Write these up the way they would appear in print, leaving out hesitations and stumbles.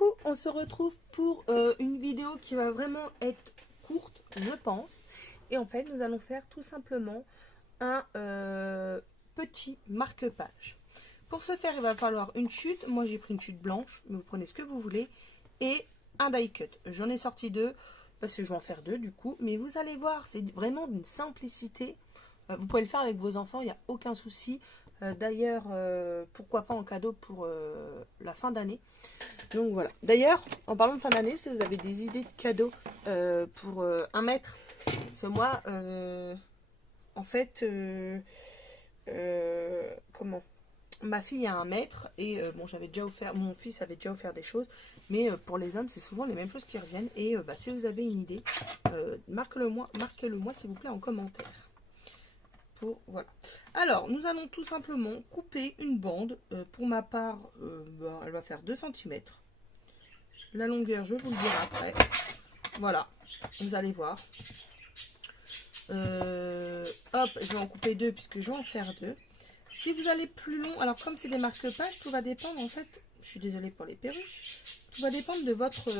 Coucou, on se retrouve pour une vidéo qui va vraiment être courte, je pense. Et en fait, nous allons faire tout simplement un petit marque-page. Pour ce faire, il va falloir une chute. Moi, j'ai pris une chute blanche, mais vous prenez ce que vous voulez. Et un die cut. J'en ai sorti deux, parce que je vais en faire deux du coup. Mais vous allez voir, c'est vraiment d'une simplicité. Vous pouvez le faire avec vos enfants, il n'y a aucun souci. D'ailleurs, pourquoi pas en cadeau pour la fin d'année. Donc voilà. D'ailleurs, en parlant de fin d'année, si vous avez des idées de cadeaux pour un maître, c'est moi, en fait, comment ma fille a un maître et bon, j'avais déjà offert, mon fils avait déjà offert des choses, mais pour les hommes, c'est souvent les mêmes choses qui reviennent. Et si vous avez une idée, marquez-le moi s'il vous plaît en commentaire. Voilà. Alors, nous allons tout simplement couper une bande. Pour ma part, elle va faire 2 cm. La longueur, je vous le dirai après. Voilà, vous allez voir. Hop, je vais en couper 2 puisque je vais en faire 2. Si vous allez plus long, alors comme c'est des marque-pages, tout va dépendre en fait. Je suis désolée pour les perruches. Tout va dépendre de votre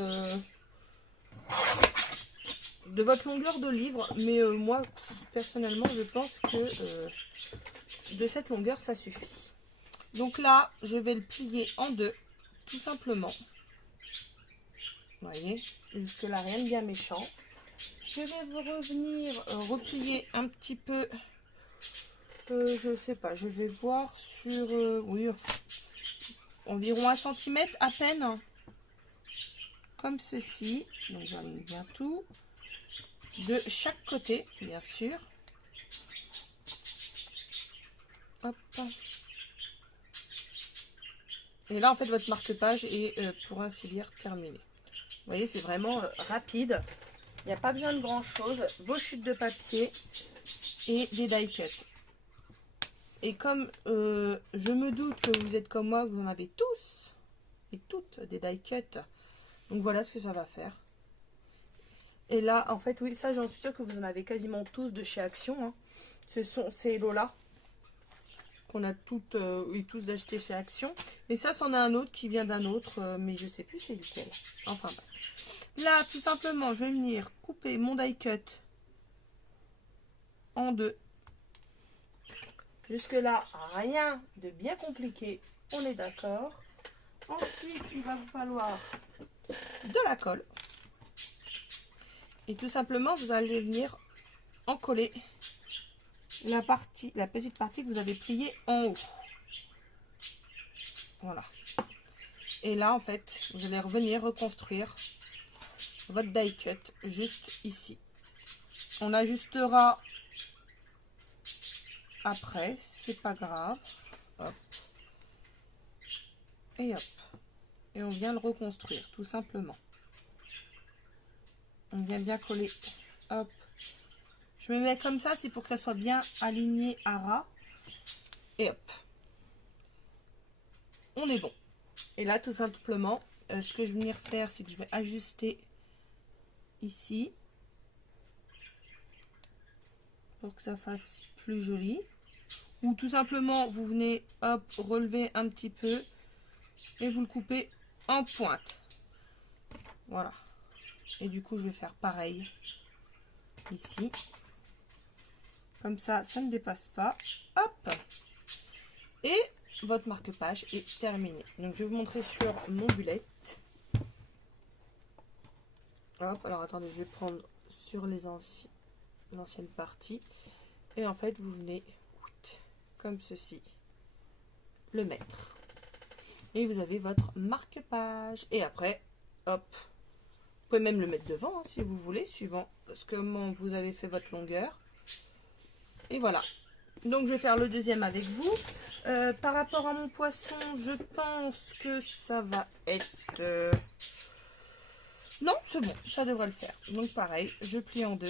longueur de livre. Mais moi, personnellement, je pense que de cette longueur, ça suffit. Donc là, je vais le plier en 2, tout simplement. Vous voyez, jusque là, rien de bien méchant. Je vais revenir replier un petit peu, je sais pas, je vais voir sur, oui, environ 1 cm à peine, comme ceci. Donc j'aligne bien tout, de chaque côté, bien sûr. Hop. Et là, en fait, votre marque-page est, pour ainsi dire, terminé. Vous voyez, c'est vraiment rapide. Il n'y a pas besoin de grand chose. Vos chutes de papier et des die cuts. Et comme je me doute que vous êtes comme moi, vous en avez tous et toutes des die cuts. Donc voilà ce que ça va faire. Et là, en fait, oui, ça j'en suis sûre que vous en avez quasiment tous de chez Action. Hein. Ce sont ces lots-là qu'on a toutes et tous d'acheter chez Action. Et ça, c'en a un autre qui vient d'un autre, mais je sais plus c'est lequel. Enfin bref. Là, tout simplement, je vais venir couper mon die cut en 2. Jusque là, rien de bien compliqué, on est d'accord. Ensuite, il va vous falloir de la colle. Et tout simplement, vous allez venir en coller la petite partie que vous avez pliée en haut. Voilà. Et là, en fait, vous allez revenir reconstruire votre die cut juste ici. On ajustera après, c'est pas grave. Hop. Et hop. Et on vient le reconstruire, tout simplement. On vient bien coller. Hop. Je me mets comme ça, c'est pour que ça soit bien aligné à ras. Et hop. On est bon. Et là, tout simplement, ce que je vais venir faire, c'est que je vais ajuster ici. Pour que ça fasse plus joli. Ou tout simplement, vous venez, hop, relever un petit peu. Et vous le coupez en pointe. Voilà. Et du coup, je vais faire pareil. Ici. Comme ça, ça ne dépasse pas. Hop. Et votre marque-page est terminé. Donc, je vais vous montrer sur mon bullet. Hop, alors attendez, je vais prendre sur l'ancienne partie. Et en fait, vous venez, comme ceci, le mettre. Et vous avez votre marque-page. Et après, hop, vous pouvez même le mettre devant hein, si vous voulez, suivant comment vous avez fait votre longueur. Et voilà. Donc, je vais faire le deuxième avec vous. Par rapport à mon poisson, je pense que ça va être... Non, c'est bon, ça devrait le faire. Donc, pareil, je plie en 2.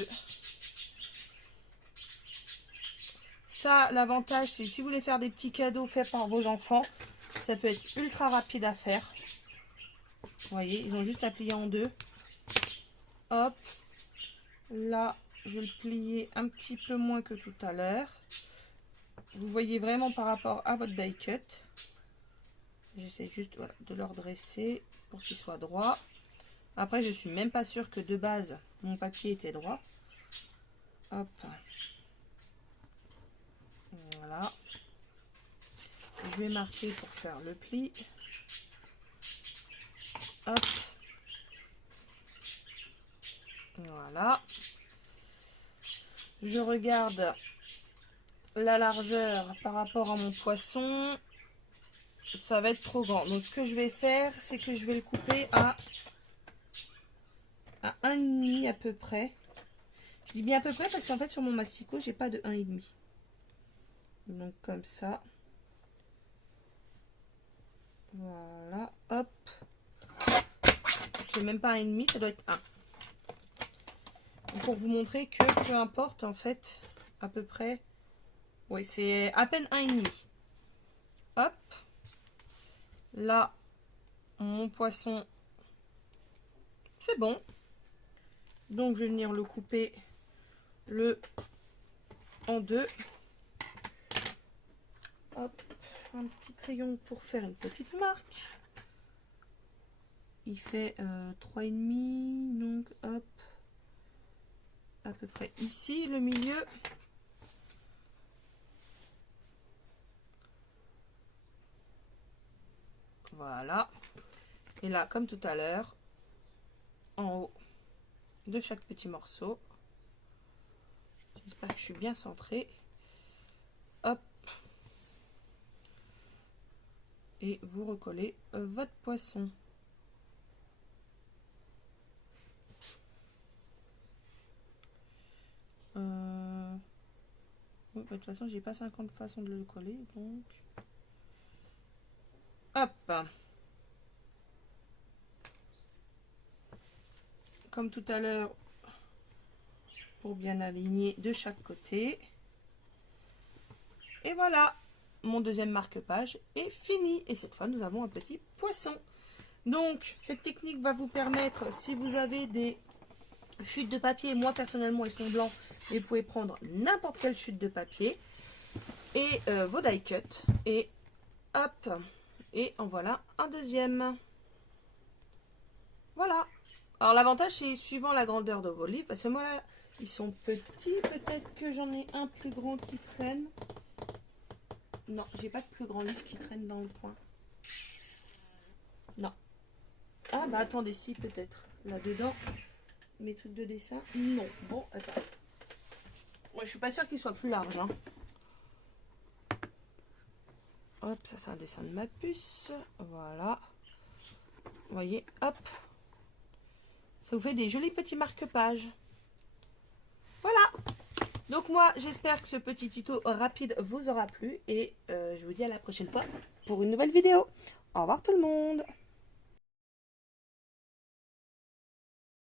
Ça, l'avantage, c'est si vous voulez faire des petits cadeaux faits par vos enfants, ça peut être ultra rapide à faire. Vous voyez, ils ont juste à plier en 2. Hop. Là, je vais le plier un petit peu moins que tout à l'heure. Vous voyez vraiment par rapport à votre die cut. J'essaie juste voilà, de le redresser. pour qu'il soit droit. Après, je suis même pas sûre que de base, mon papier était droit. Hop. Voilà. Je vais marquer pour faire le pli. Hop. Voilà. Je regarde la largeur par rapport à mon poisson. Ça va être trop grand. Donc ce que je vais faire, c'est que je vais le couper à 1,5 à peu près. Je dis bien à peu près parce qu'en fait sur mon masticot, j'ai pas de 1,5. Donc comme ça. Voilà. Hop. C'est même pas 1,5, ça doit être 1. Pour vous montrer que peu importe en fait, à peu près. Oui, c'est à peine 1,5. Hop. Là, mon poisson, c'est bon. Donc, je vais venir le couper en deux. Hop, un petit crayon pour faire une petite marque. Il fait 3,5. Donc, hop, à peu près ici, le milieu. Voilà. Et là, comme tout à l'heure, en haut de chaque petit morceau. J'espère que je suis bien centrée. Hop. Et vous recollez votre poisson. Bon, de toute façon, j'ai pas 50 façons de le coller, donc... Hop. Comme tout à l'heure, pour bien aligner de chaque côté. Et voilà, mon deuxième marque-page est fini. Et cette fois, nous avons un petit poisson. Donc, cette technique va vous permettre, si vous avez des chutes de papier, moi personnellement, ils sont blancs, mais vous pouvez prendre n'importe quelle chute de papier et vos die cut. Et hop, et en voilà un deuxième. Voilà. Alors l'avantage c'est suivant la grandeur de vos livres, parce que moi là ils sont petits, peut-être que j'en ai un plus grand qui traîne. Non, j'ai pas de plus grand livre qui traîne dans le coin. Non. Ah bah attendez, si peut-être. Là-dedans, mes trucs de dessin. Non. Bon, attends. Moi je suis pas sûre qu'il soit plus large. Hein. Hop, ça c'est un dessin de ma puce. Voilà. Vous voyez, hop. Ça vous fait des jolis petits marque-pages. Voilà. Donc moi, j'espère que ce petit tuto rapide vous aura plu. Et je vous dis à la prochaine fois pour une nouvelle vidéo. Au revoir tout le monde.